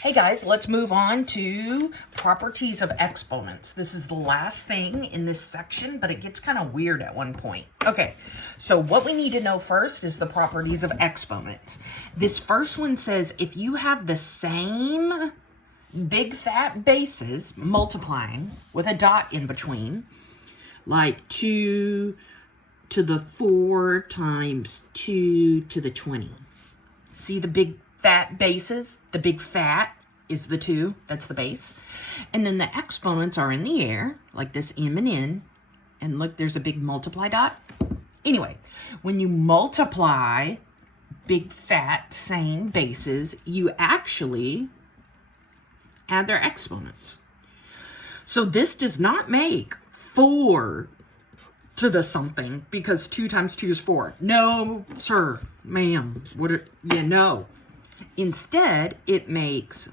Hey guys, let's move on to properties of exponents. This is the last thing in this section, but it gets kind of weird at one point. Okay, so what we need to know first is the properties of exponents. This first one says if you have the same big fat bases multiplying with a dot in between, like 2 to the 4 times 2 to the 20. See the big fat bases? The big fat is the 2. That's the base. And then the exponents are in the air, like this m and n. And look, there's a big multiply dot. Anyway, when you multiply big fat same bases, you actually add their exponents. So this does not make 4 to the something because 2 times 2 is 4. No, sir, ma'am. No. Instead, it makes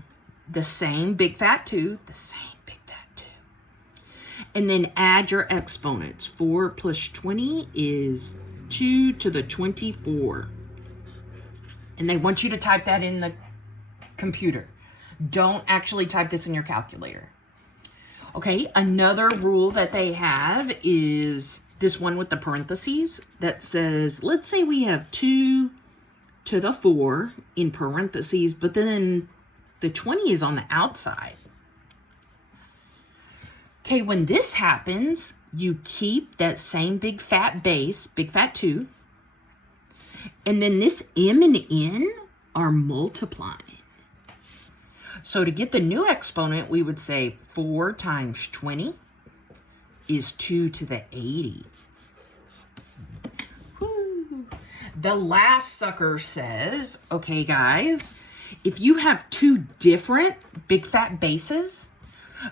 the same big fat 2, the same big fat 2. And then add your exponents. 4 plus 20 is 2 to the 24. And they want you to type that in the computer. Don't actually type this in your calculator. Okay, another rule that they have is this one with the parentheses that says, let's say we have 2 to the 4 in parentheses, but then the 20 is on the outside. Okay, when this happens, you keep that same big fat base, big fat 2, and then this m and n are multiplying. So to get the new exponent, we would say 4 times 20 is 2 to the 80. Woo. The last sucker says, okay, guys, if you have 2 different big fat bases,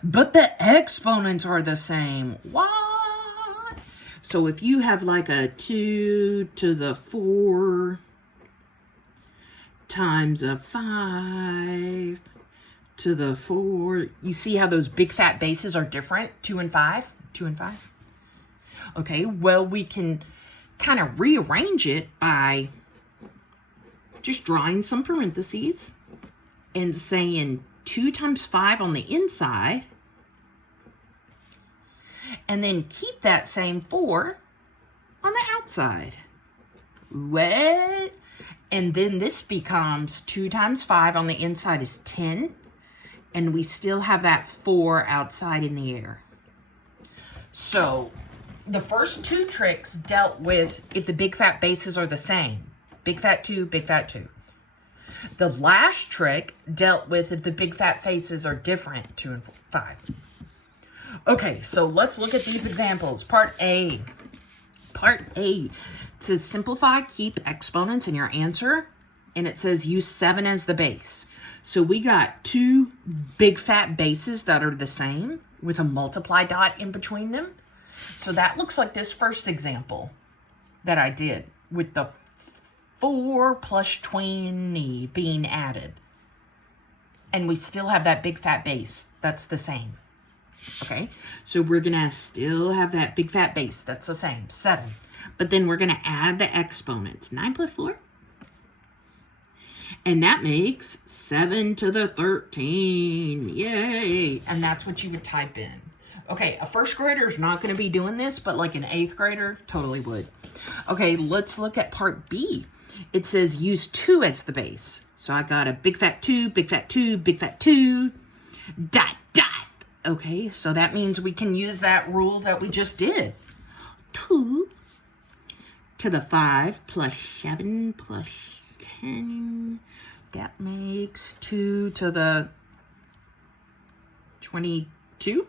but the exponents are the same, what? So if you have like a 2 to the 4 times a 5 to the 4. You see how those big fat bases are different? 2 and 5? 2 and 5? Okay, well, we can kind of rearrange it by just drawing some parentheses and saying 2 times 5 on the inside, and then keep that same 4 on the outside. What? And then this becomes 2 times 5 on the inside is 10. And we still have that 4 outside in the air. So the first 2 tricks dealt with if the big fat bases are the same. Big fat 2, big fat 2. The last trick dealt with if the big fat faces are different, 2 and 5. Okay, so let's look at these examples. Part A. Part A. It says simplify, keep exponents in your answer. And it says use 7 as the base. So we got 2 big fat bases that are the same with a multiply dot in between them. So that looks like this first example that I did with the 4 plus 20 being added. And we still have that big fat base that's the same. Okay, so we're going to still have that big fat base that's the same, 7. But then we're going to add the exponents. 9 plus 4. And that makes 7 to the 13. Yay. And that's what you would type in. Okay, a first grader is not going to be doing this, but like an 8th grader totally would. Okay, let's look at part B. It says use 2 as the base. So I got a big fat 2, big fat 2, big fat 2, dot, dot. Okay, so that means we can use that rule that we just did. 2 to the 5 plus 7 plus 10. That makes 2 to the 22?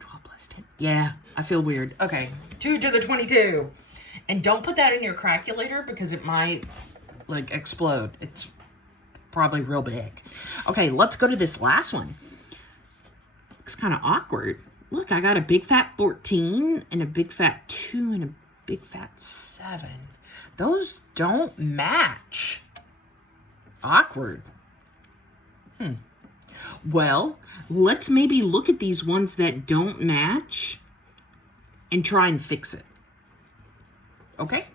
12 plus 10. Yeah, I feel weird. Okay, 2 to the 22. And don't put that in your calculator because it might, like, explode. It's probably real big. Okay, let's go to this last one. Looks kind of awkward. Look, I got a big fat 14 and a big fat 2 and a big fat 7. Those don't match. Awkward. Well, let's maybe look at these ones that don't match and try and fix it. Okay?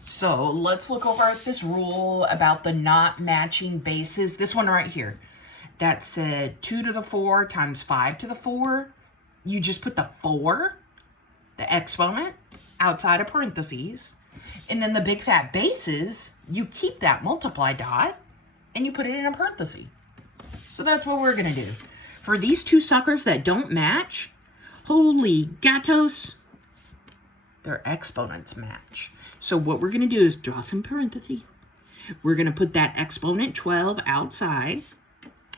So let's look over at this rule about the not matching bases. This one right here. that said 2 to the 4 times 5 to the 4, you just put the 4, the exponent, outside of parentheses. And then the big fat bases, you keep that multiply dot and you put it in a parenthesis. So that's what we're going to do. For these two suckers that don't match, holy gatos, their exponents match. So what we're going to do is draw some parentheses. We're going to put that exponent 12 outside.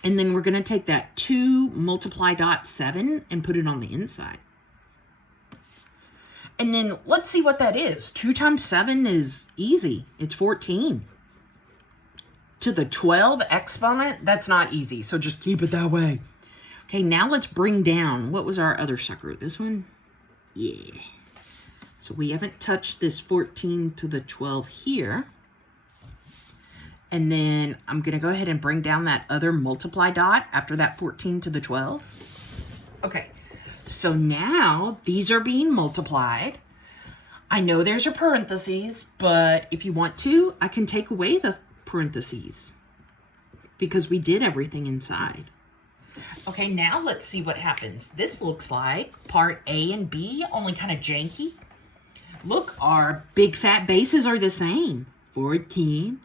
And then we're going to take that 2 multiply dot 7 and put it on the inside. And then let's see what that is. 2 times 7 is easy. It's 14. To the 12 exponent, that's not easy. So just keep it that way. Okay, now let's bring down. What was our other sucker? This one? Yeah. So we haven't touched this 14 to the 12 here. And then I'm going to go ahead and bring down that other multiply dot after that 14 to the 12. Okay, so now these are being multiplied. I know there's a parentheses, but if you want to, I can take away the parentheses because we did everything inside. Okay, now let's see what happens. This looks like part A and B, only kind of janky. Look, our big fat bases are the same. 14.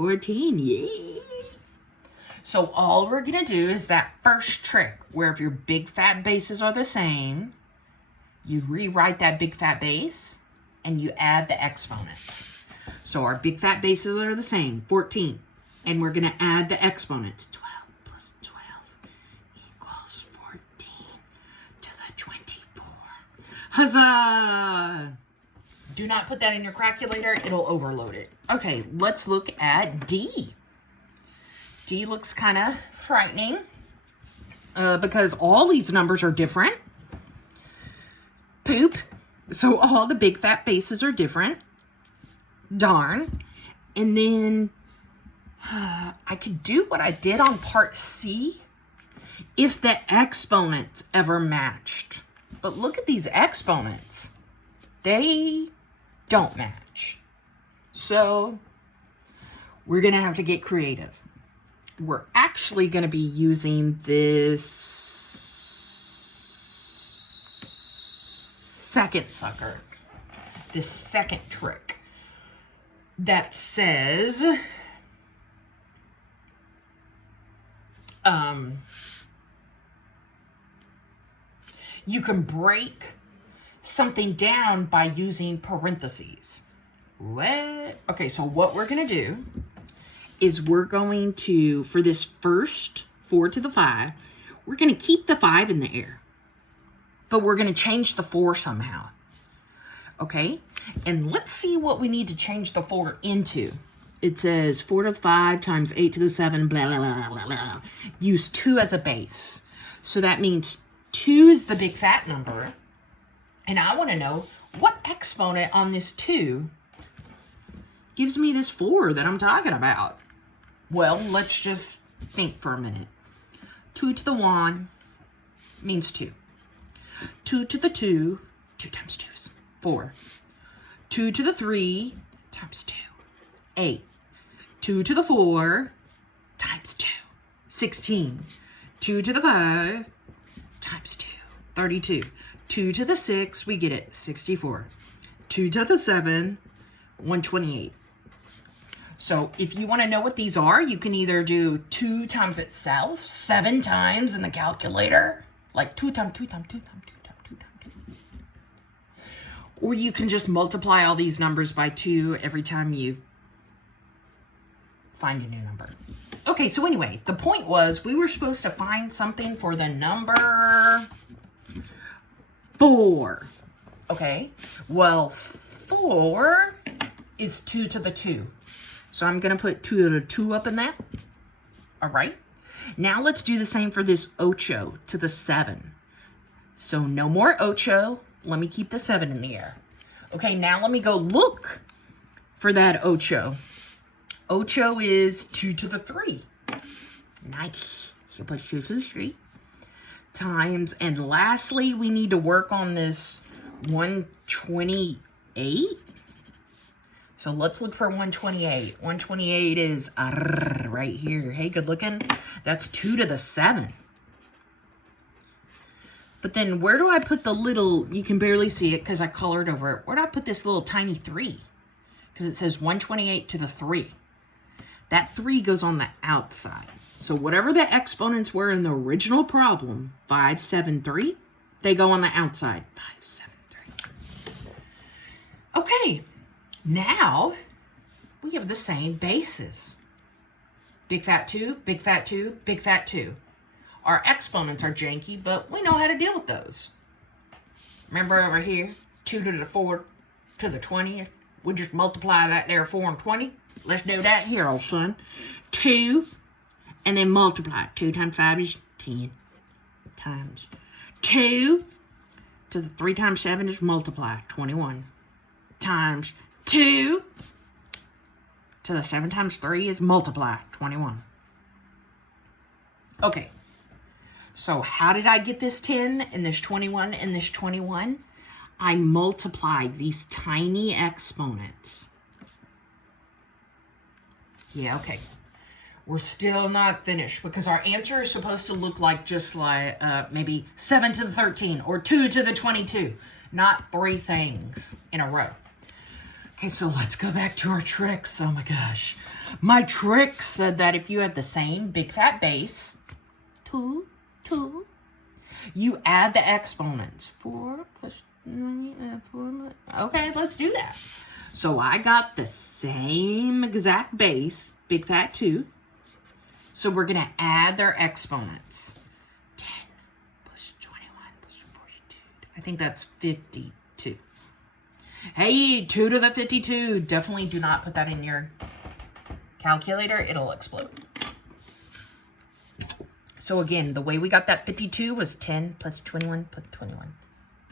Yay! So all we're going to do is that first trick where if your big fat bases are the same, you rewrite that big fat base and you add the exponents. So our big fat bases are the same, 14. And we're going to add the exponents. 12 plus 12 equals 14 to the 24. Huzzah! Do not put that in your calculator. It'll overload it. Okay, let's look at D. D looks kind of frightening because all these numbers are different. Poop. So all the big fat bases are different. Darn. And then I could do what I did on part C if the exponents ever matched. But look at these exponents. They don't match. So we're going to have to get creative. We're actually going to be using this second sucker, this second trick that says you can break something down by using parentheses. What? Okay, so what we're going to do is we're going to, for this first 4 to the 5, we're going to keep the 5 in the air. But we're going to change the 4 somehow. Okay? And let's see what we need to change the 4 into. It says 4 to the 5 times 8 to the 7, blah, blah, blah, blah, blah. Use 2 as a base. So that means 2 is the big fat number. And I want to know what exponent on this 2 gives me this 4 that I'm talking about. Well, let's just think for a minute. 2 to the 1 means 2. 2 to the 2, 2 times 2 is 4. 2 to the 3 times 2, 8. 2 to the 4 times 2, 16. 2 to the 5 times 2, 32. 2 to the 6, we get it, 64. 2 to the 7, 128. So if you want to know what these are, you can either do 2 times itself, 7 times in the calculator, like 2 times 2 times 2 times 2 times 2 times 2. Or you can just multiply all these numbers by 2 every time you find a new number. Okay, so anyway, the point was we were supposed to find something for the number 4. Okay, well, 4 is 2 to the 2. So I'm going to put 2 to the 2 up in there. All right. Now let's do the same for this 8 to the 7. So no more 8. Let me keep the 7 in the air. Okay, now let me go look for that 8. 8 is 2 to the 3. Nice. So put 2 to the 3 times. And lastly, we need to work on this 128. So let's look for 128. 128 is right here. Hey, good looking. That's 2 to the 7. But then where do I put the little, you can barely see it because I colored over it. Where do I put this little tiny 3? Because it says 128 to the 3. That 3 goes on the outside. So whatever the exponents were in the original problem, 5, 7, 3, they go on the outside. 5, 7, 3. Okay, now we have the same bases. Big fat 2, big fat 2, big fat 2. Our exponents are janky, but we know how to deal with those. Remember over here, 2 to the 4 to the 20. We just multiply that there 4 and 20. Let's do that here, old son. 2, and then multiply. 2 times 5 is 10 times 2 to the 3 times 7 is multiply. 21 times 2 to the 7 times 3 is multiply. 21. Okay. So how did I get this 10 and this 21 and this 21? I multiplied these tiny exponents. Yeah, okay. We're still not finished because our answer is supposed to look like just like maybe 7 to the 13 or 2 to the 22, not 3 things in a row. Okay, so let's go back to our tricks. Oh my gosh. My trick said that if you have the same big fat base, 2, you add the exponents. 4 plus 4. Okay, let's do that. So I got the same exact base, big fat 2. So we're going to add their exponents. 10 plus 21 plus 42. I think that's 52. Hey, 2 to the 52. Definitely do not put that in your calculator. It'll explode. So again, the way we got that 52 was 10 plus 21 plus 21.